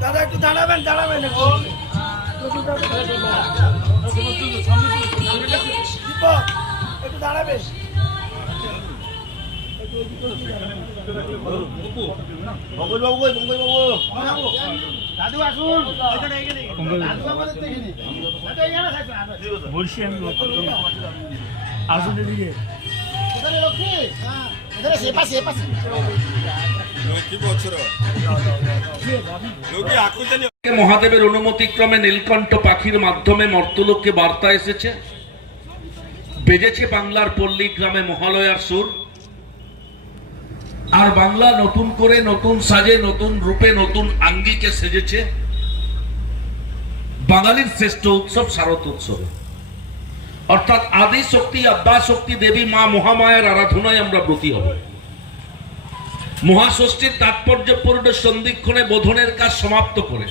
দাদা একটু দাঁড়াবেন দাঁড়াবেন একটু। দাঁড়াবেন। বলছি আমি আসুন এদিকে। এখানে হ্যাঁ, মহাদেবের অনুমতিক্রমে নীলকণ্ঠ পাখির মাধ্যমে মর্তলোককে বার্তা এসেছে। বেজেছে বাংলার পল্লী গ্রামে মহালয়ার সুর। আর বাংলা নতুন করে, নতুন সাজে, নতুন রূপে, নতুন আঙ্গিকে সেজেছে বাঙালির শ্রেষ্ঠ উৎসব শারদ উৎসব। অর্থাৎ আদি শক্তি আব্বা শক্তি দেবী, মা মহামায়ার আরাধনায় আমরা ব্রতী হব। মহাষষ্ঠীর তাৎপর্যপূর্ণ সন্ধিক্ষণে বোধনের কাজ সমাপ্ত করে।